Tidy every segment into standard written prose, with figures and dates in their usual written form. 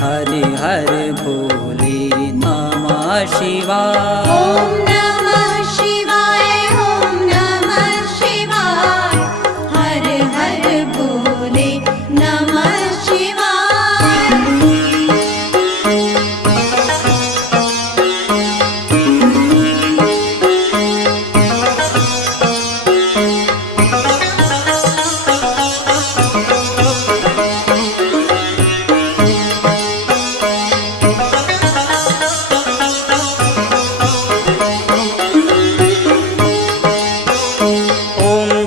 हरि हर भोले नमः शिवाय। ओम नमः शिवाय, ओम नमः शिवाय, हर हर भोले नमः शिवाय।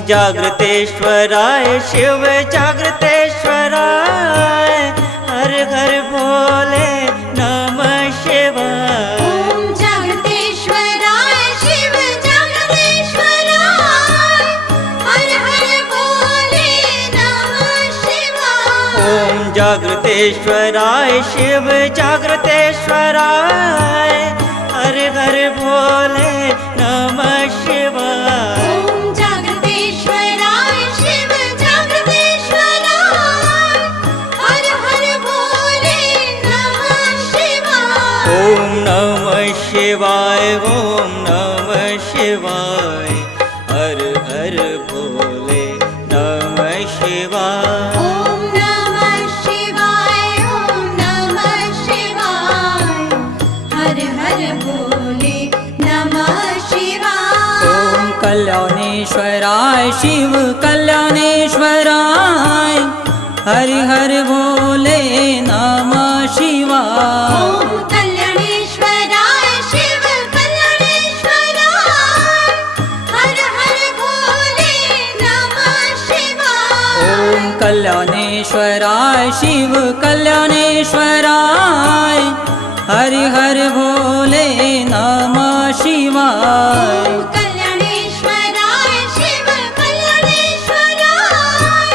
जागृतेश्वराय शिव जागृतेश्वराय, हर घर भोले नमः शिवाय। ओम जागृतेश्वराय शिव जागृतेश्वराय, हर हर भोले नमः शिवाय। ओम जागृतेश्वराय शिव जागृतेश्वराय, हर घर भोले नमः शिवाय। ओम नमः शिवाय, ओम नमः शिवाय, हर हर भोले नमः शिवाय। ओम नमः शिवाय, ओम नमः शिवाय, हर हर भोले नमः शिवाय। ओम कल्याणेश्वराय शिव कल्याणेश्वराय, हरि हर भोले नमः शिवाय। ओम कल्याणेश्वराय शिव कल्याणेश्वराय, हर हर भोले नमः शिवाय। ओम कल्याणेश्वराय शिव कल्याणेश्वराय, हरि हर भोले नमः शिवाय। ओम कल्याणेश्वराय शिव कल्याणेश्वराय,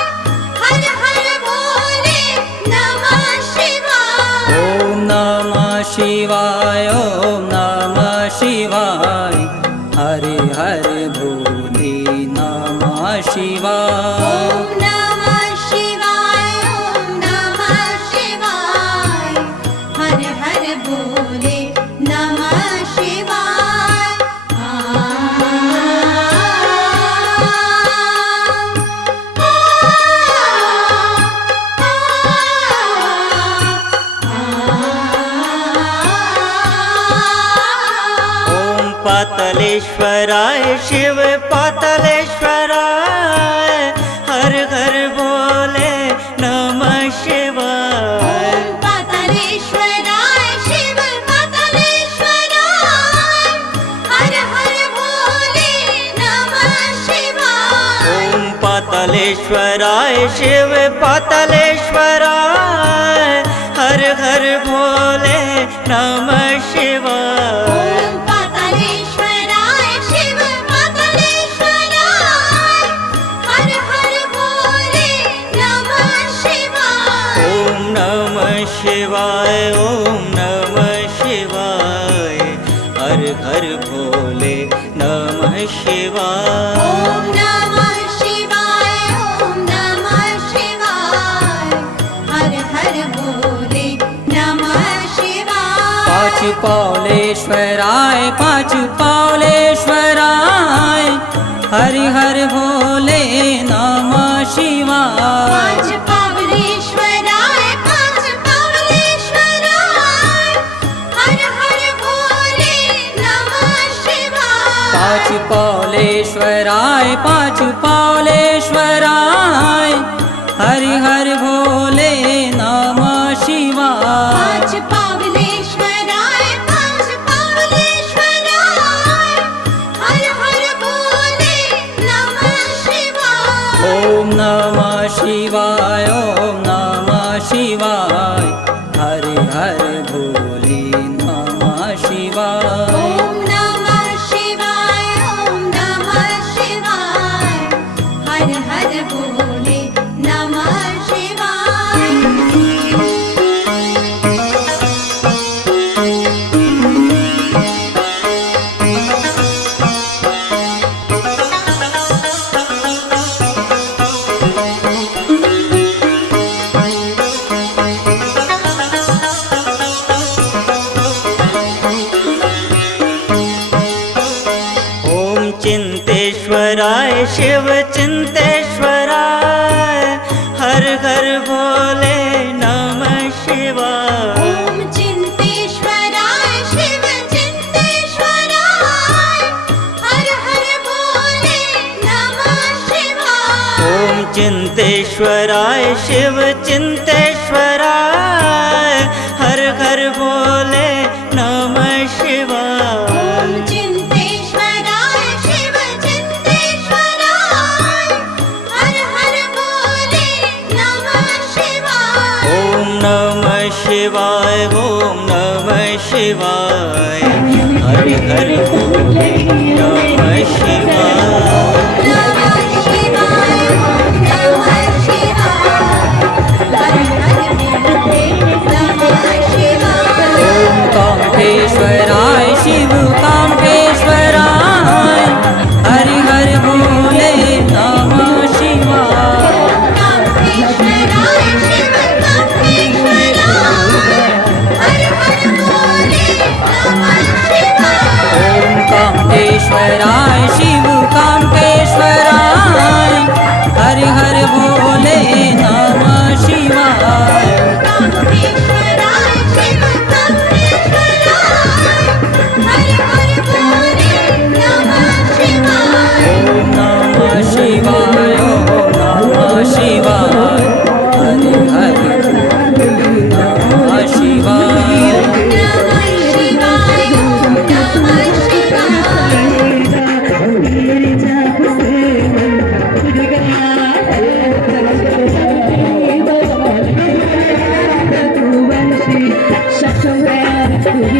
हर हर भोले नमः शिवाय। ओम नमः शिवाय, ओम नमः शिवाय, हरि हर भोले नमः शिवाय। ओम नमः शिवाय, ओम नमः शिवाय, हर हर भोले नमः शिवाय। ओम पातालेश्वराय शिव पातालेश्वराय, हर घर भोले नमः शिवाय। ओम पातालेश्वराय शिव पातालेश्वराय, हर हर भोले नमः शिवाय। ओम पातालेश्वराय शिव पातालेश्वराय, हर घर भोले नमः शिवाय। ओम पातालेश्वराय शिव पातालेश्वराय, हर हर भोले नमः शिवाय। ओम नमः शिवाय, ओम नमः शिवाय, हर घर भोले नमः शिवाय। ओम नमः शिवाय, ओम नमः शिवाय, हर हर भोले नमः शिवाय। पाँच पावलेश्वराय पाँच पावलेश्वराय, हरि हर भोले नमः शिवाय। पाँच पावलेश्वराय, पाँच पावलेश्वराय, हर हर भोले नमः शिवाय। पाँच पावलेश्वराय पाँच पावलेश्वराय, हरि हर भोले नमः शिवाय। पाँच पावलेश्वराय, पाँच पावलेश्वराय, हर हर भोले नमः शिवाय। ओम नमः शिवाय, ओम नमः शिवाय, हरि हर भोले नमः शिवाय। ओम नमः शिवाय, ओम नमः शिवाय, हर हर भोले नमः शिवाय। शिव चिंतेश्वराय हर हर भोले नमः शिवाय ॐ चिन्तेश्वराय शिव चिन्तेश्वराय हर हर भोले नमः शिवाय ॐ चिंतेश्वराय शिव चिंतेश्वराय हर हर भोले नमः शिवाय ॐ चिन्तेश्वराय शिव चिन्तेश्वराय हर हर भोले नमः शिवाय ॐ नमः शिवाय ॐ नमः शिवाय हर हर भोले नमः शिवाय नमः शिवाय नमः शिवाय हर हर भोले नमः शिवाय कामकेश्वराय शिव कामकेश्वराय हरि हर भोले नमः शिवाय कामेश्वराय शिव कामेश्वराय हर हर भोले नमः शिवाय ॐ कामकेश्वराय शिव कामकेश्वराय हरि हर भोले नमः शिवाय कामेश्वराय शिव कामेश्वराय हर हर भोले नमः शिवाय नमः शिवाय ॐ नमः शिवाय हरि हर नमः शिवाय नमः शिवाय नमः शिवाय Shut your head,